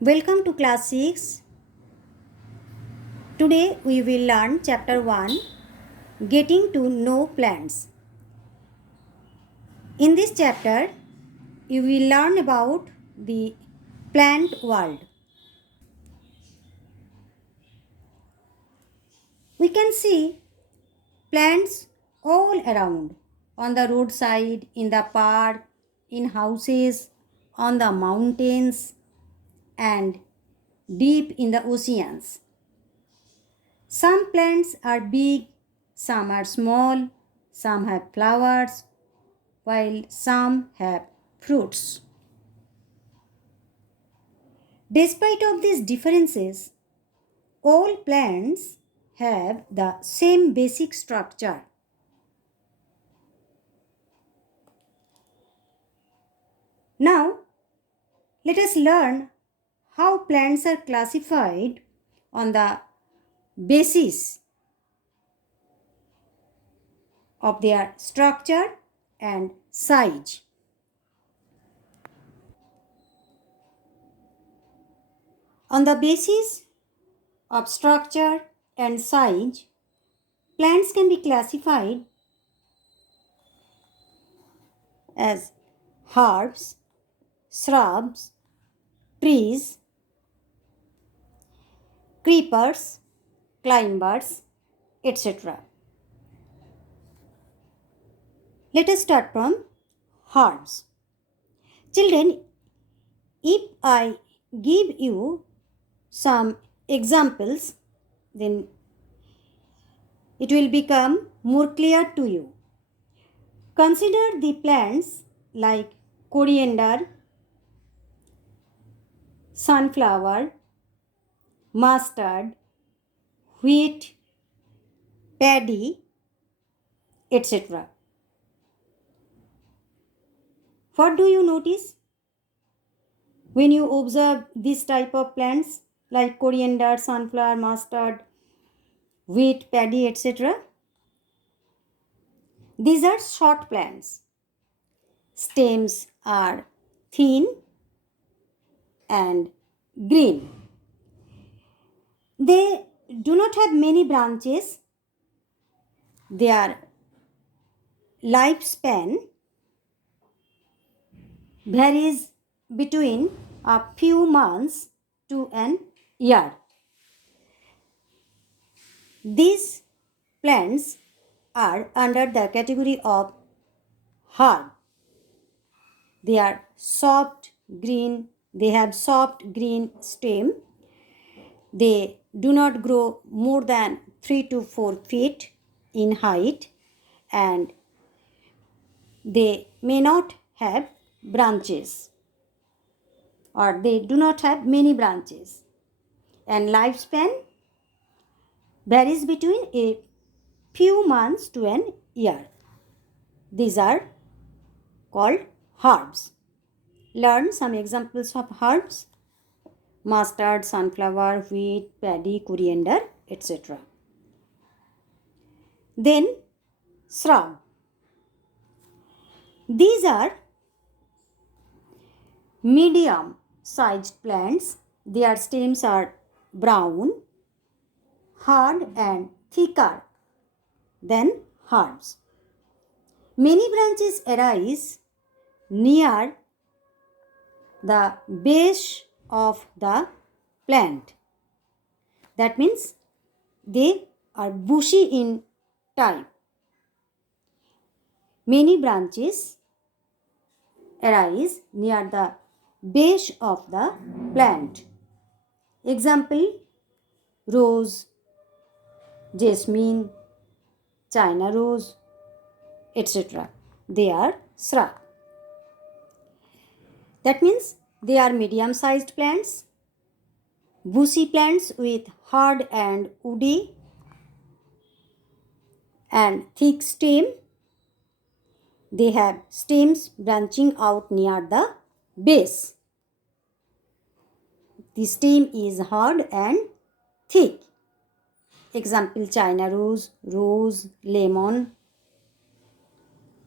Welcome to class 6. Today we will learn chapter 1, Getting to Know Plants. In this chapter you will learn about the plant world. We can see plants all around, on the roadside, in the park, in houses, on the mountains and deep in the oceans. Some plants are big, some are small, some have flowers, while some have fruits. Despite of these differences, all plants have the same basic structure. Now, let us learn how plants are classified on the basis of their structure and size. On the basis of structure and size, plants can be classified as herbs, shrubs, trees, creepers, climbers, etc. Let us start from herbs. Children, if I give you some examples, then it will become more clear to you. Consider the plants like coriander, sunflower, mustard, wheat, paddy, etc. What do you notice when you observe this type of plants like coriander, sunflower, mustard, wheat, paddy, etc.? These are short plants. Stems are thin and green. They do not have many branches. Their lifespan varies between a few months to an year. These plants are under the category of herb. They are soft green, they have soft green stem. They do not grow more than 3 to 4 feet in height and they may not have branches or they do not have many branches. And lifespan varies between a few months to an year. These are called herbs. Learn some examples of herbs: mustard, sunflower, wheat, paddy, coriander, etc. Then shrub. These are medium sized plants. Their stems are brown, hard and thicker than herbs. Many branches arise near the base of the plant. That means they are bushy in type. Many branches arise near the base of the plant. Example: rose, jasmine, China rose, etc. They are shrub. That means they are medium sized plants, bushy plants with hard and woody and thick stem. They have stems branching out near the base. The stem is hard and thick. Example: China rose, rose, lemon,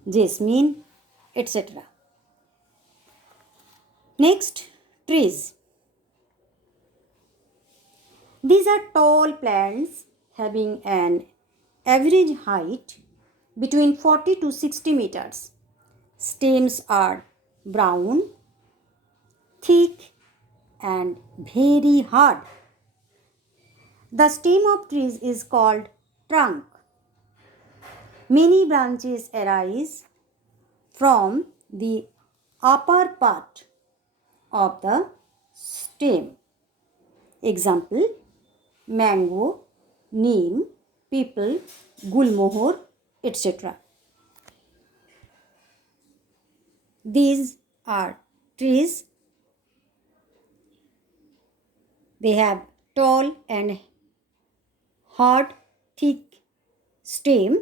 jasmine, etc. Next, trees. are tall plants having an average height between 40 to 60 meters. Stems are brown, thick, and very hard. The stem of trees is called trunk. Many branches arise from the upper part of the stem. Example: mango, neem, people, gulmohar, etc. These are trees. They have tall and hard, thick stem.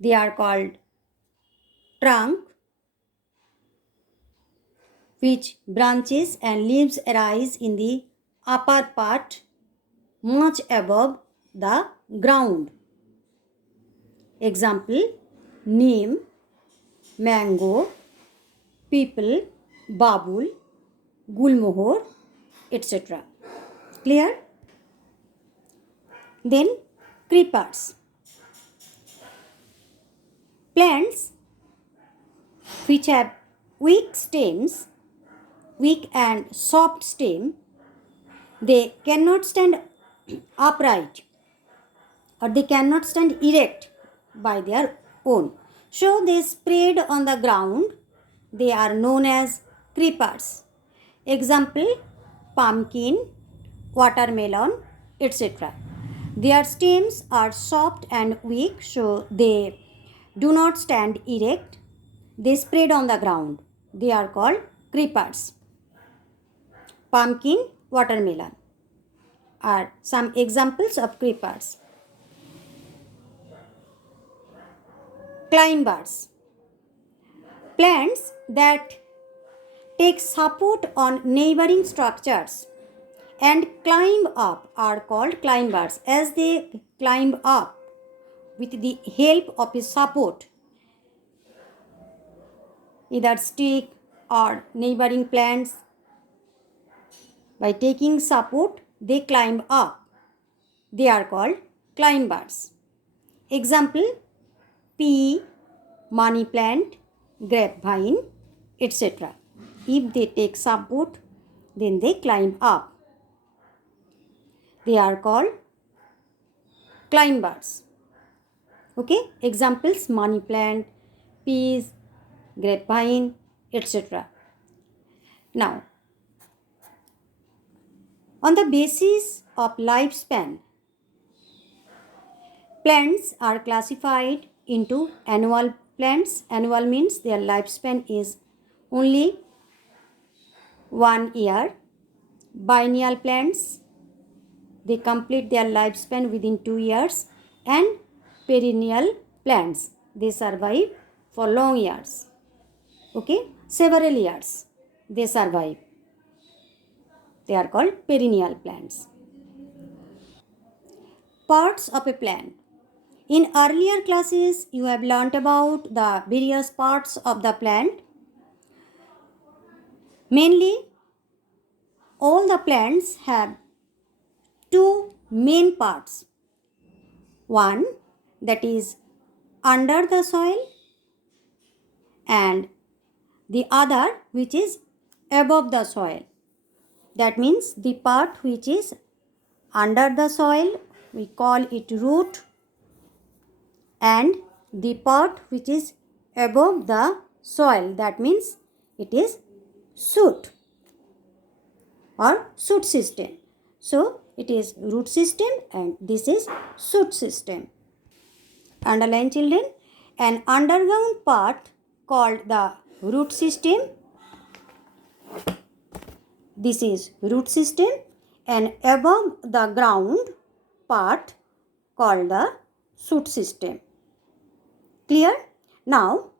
They are called trunk, which branches and leaves arise in the upper part much above the ground. Example: neem, mango, people, babul, gulmohar, etc. Clear? Then creepers. Plants which have weak stems, weak and soft stem, they cannot stand upright or they cannot stand erect by their own. So they spread on the ground. They are known as creepers. Example: pumpkin, watermelon, etc. Their stems are soft and weak, so they do not stand erect. They spread on the ground. They are called creepers. Pumpkin, watermelon are some examples of creepers. Climbers. Plants that take support on neighboring structures and climb up are called climbers. As they climb up with the help of a support, either stick or neighboring plants, by taking support, they climb up. They are called climbers. Example: pea, money plant, grapevine, etc. If they take support, then they climb up. They are called climbers. Okay, examples: money plant, peas, grapevine, etc. Now, on the basis of lifespan, plants are classified into annual plants. Annual means their lifespan is only 1 year. Biennial plants, they complete their lifespan within 2 years. And perennial plants, they survive for long years. Okay, several years they survive. They are called perennial plants. Parts of a plant. In earlier classes, you have learnt about the various parts of the plant. Mainly, all the plants have two main parts. One that is under the soil, and the other which is above the soil. That means the part which is under the soil, we call it root, and the part which is above the soil, that means it is shoot or shoot system. So it is root system and this is shoot system. Underline, children. An underground part called the root system. This is root system, and above the ground part called the shoot system. Clear? Now,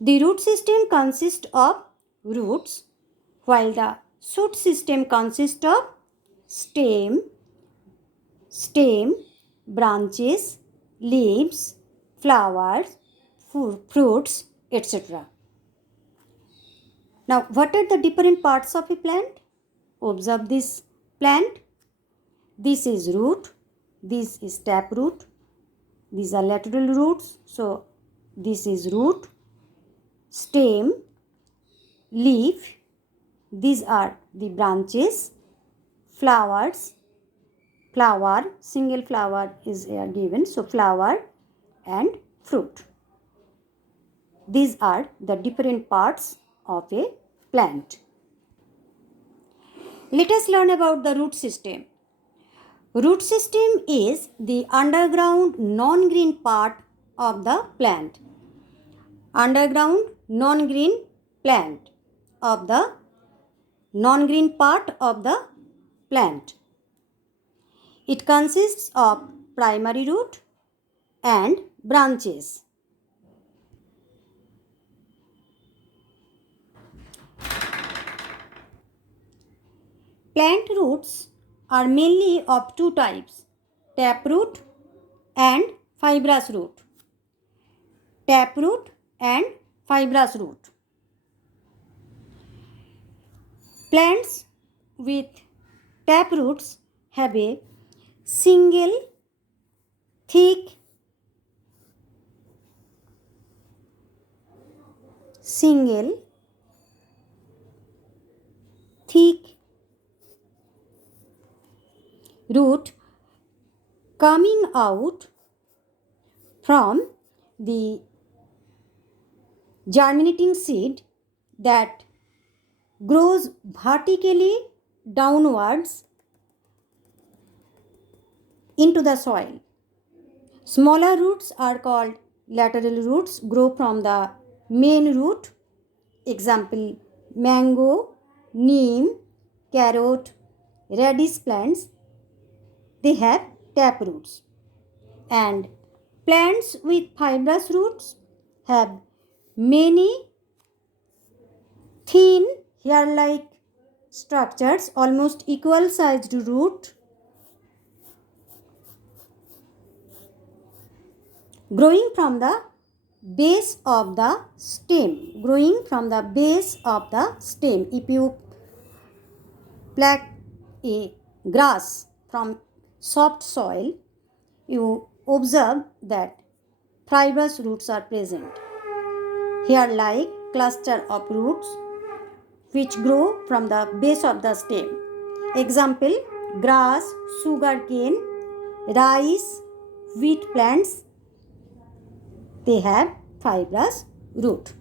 the root system consists of roots, while the shoot system consists of stem, branches, leaves, flowers, fruits, etc. Now, what are the different parts of a plant? observe this plant. This is root, this is taproot, these are lateral roots. So this is root, stem, leaf, these are the branches, flowers, flower, single flower is here given, so flower and fruit. These are the different parts of a plant. Let us learn about the root system. Root system is the underground non-green part of the plant. Underground non-green plant of the non-green part of the plant. It consists of primary root and branches. Plant roots are mainly of two types, taproot and fibrous root. Taproot and fibrous root. Plants with taproots have a single thick root coming out from the germinating seed that grows vertically downwards into the soil. Smaller roots are called lateral roots, grow from the main root. Example, mango, neem, carrot, radish plants, they have tap roots. And plants with fibrous roots have many thin hair-like structures, almost equal sized root growing from the base of the stem. If you pluck a grass from soft soil, you observe that fibrous roots are present. Hair-like cluster of roots which grow from the base of the stem. Example, grass, sugarcane, rice, wheat plants, they have fibrous root.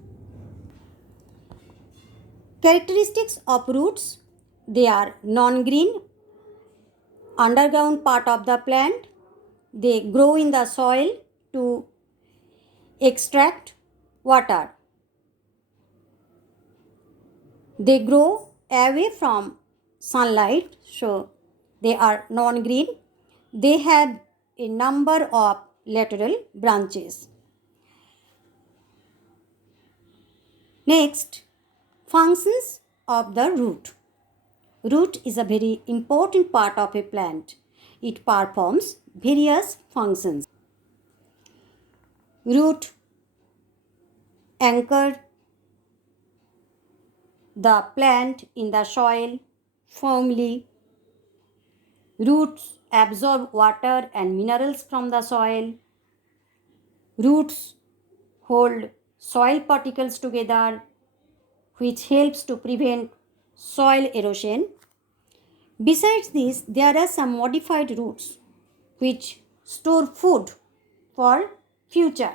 Characteristics of roots, they are non-green, underground part of the plant. They grow in the soil to extract water. They grow away from sunlight, so they are non-green. They have a number of lateral branches. Next, functions of the root. Root is a very important part of a plant. It performs various functions. Root anchor the plant in the soil firmly. Roots absorb water and minerals from the soil. Roots hold soil particles together, which helps to prevent soil erosion. Besides this, there are some modified roots which store food for future.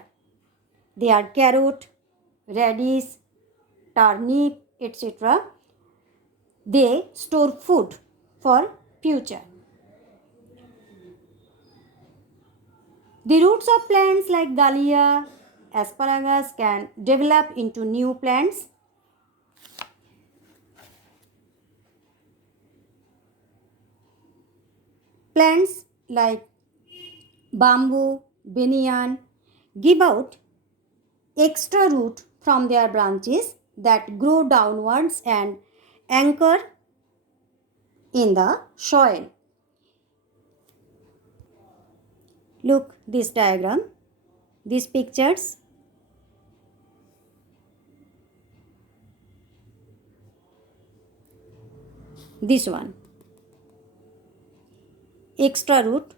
They are carrot, radish, turnip, etc. They store food for future. The roots of plants like dahlia, asparagus can develop into new plants. Plants like bamboo, banyan give out extra root from their branches that grow downwards and anchor in the soil. Look this diagram, these pictures. This one. Extra root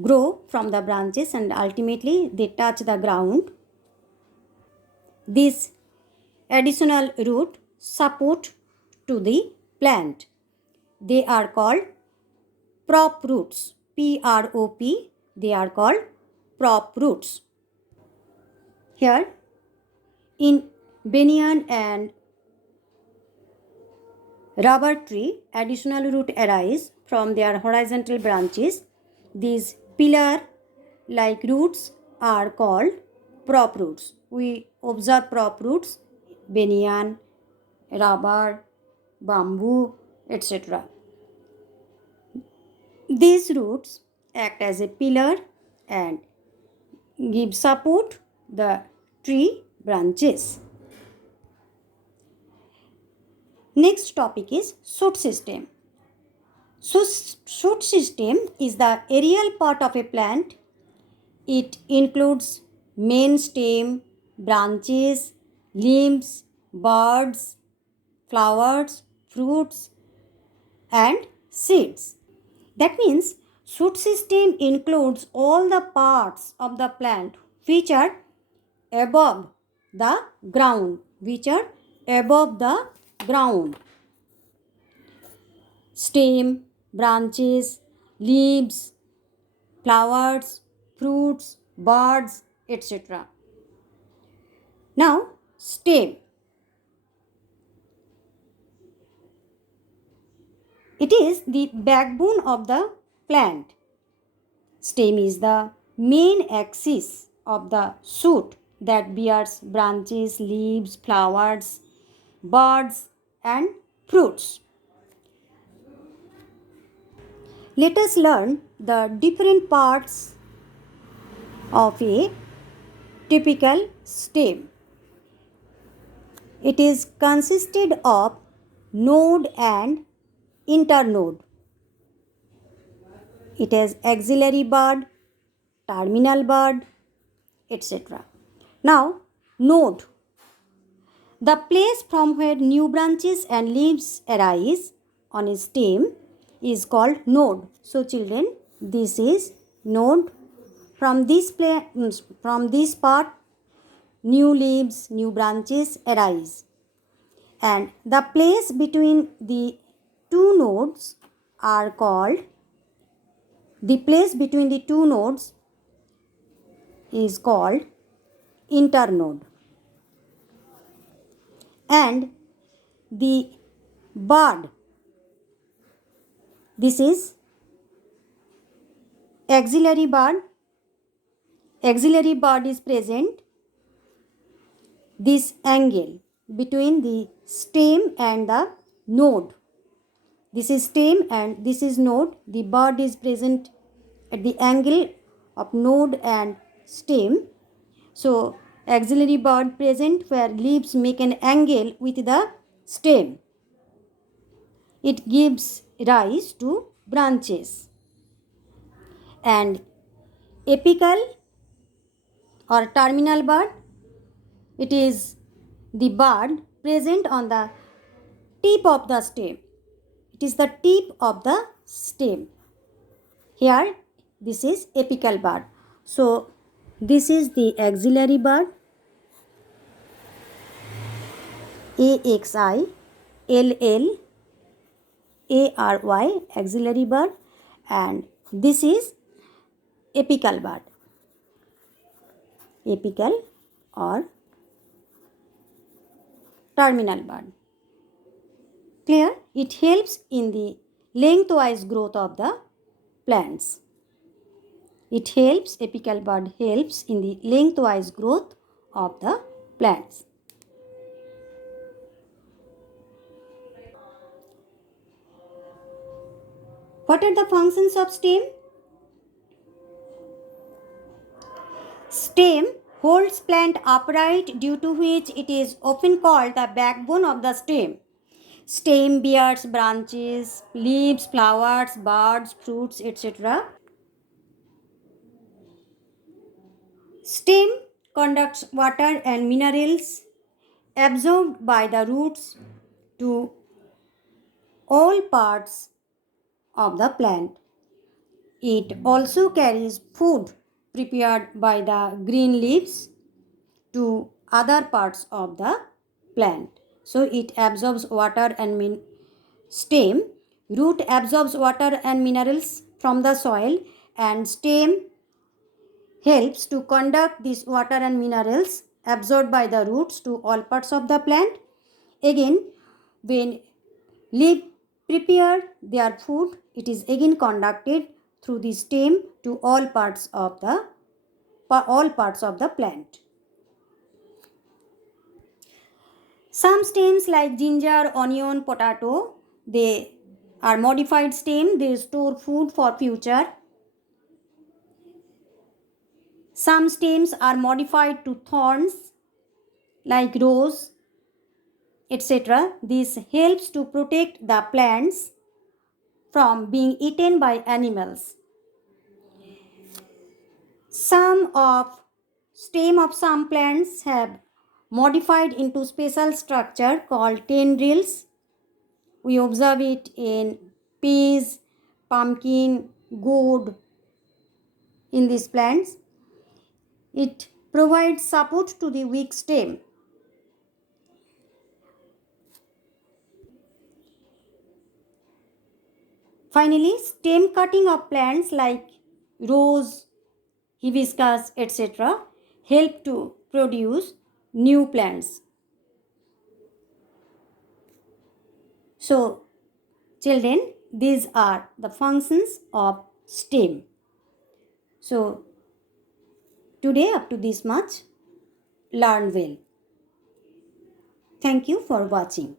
grow from the branches and ultimately they touch the ground. This additional root support to the plant. They are called prop roots. P-R-O-P. They are called prop roots. Here in banyan and rubber tree, additional root arise from their horizontal branches. These pillar-like roots are called prop roots. We observe prop roots, banyan, rubber, bamboo, etc. These roots act as a pillar and give support the tree branches. Next topic is shoot system. Shoot system is the aerial part of a plant. It includes main stem, branches, limbs, buds, flowers, fruits, and seeds. That means shoot system includes all the parts of the plant which are above the ground, stem, branches, leaves, flowers, fruits, buds, etc. Now, stem. It is the backbone of the plant. Stem is the main axis of the shoot that bears branches, leaves, flowers, buds, and fruits. Let us learn the different parts of a typical stem. It is consisted of node and internode. It has axillary bud, terminal bud, etc. Now, node. The place from where new branches and leaves arise on a stem is called node. So, children, this is node. From this part, new leaves, new branches arise. And the place between the two nodes are called, the place between the two nodes is called internode. And the bud, this is axillary bud. Axillary bud is present. This angle between the stem and the node. This is stem and this is node. The bud is present at the angle of node and stem. So, axillary bud present where leaves make an angle with the stem. It gives rise to branches. And apical or terminal bud, it is the bud present on the tip of the stem. It is the tip of the stem. Here, this is apical bud. So, this is the axillary bud. AXILLARY, axillary bud, and this is apical bud. Apical or terminal bud. Clear? It helps in the lengthwise growth of the plants. It helps, apical bud helps in the lengthwise growth of the plants. What are the functions of stem? Stem holds plant upright, due to which it is often called the backbone of the stem. Stem bears branches, leaves, flowers, buds, fruits, etc. Stem conducts water and minerals absorbed by the roots to all parts of the plant. It also carries food prepared by the green leaves to other parts of the plant. So it absorbs water and stem. Root absorbs water and minerals from the soil, and stem helps to conduct this water and minerals absorbed by the roots to all parts of the plant. Again, when leaf prepare their food, it is again conducted through the stem to all parts of the plant. Some stems like ginger, onion, potato, they are modified stem. They store food for future. Some stems are modified to thorns like rose, etc. This helps to protect the plants from being eaten by animals. Some of stem of some plants have modified into special structure called tendrils. We observe it in peas, pumpkin, gourd in these plants. It provides support to the weak stem. Finally, stem cutting of plants like rose, hibiscus, etc. help to produce new plants. So, children, these are the functions of stem. So, today up to this much, learn well. Thank you for watching.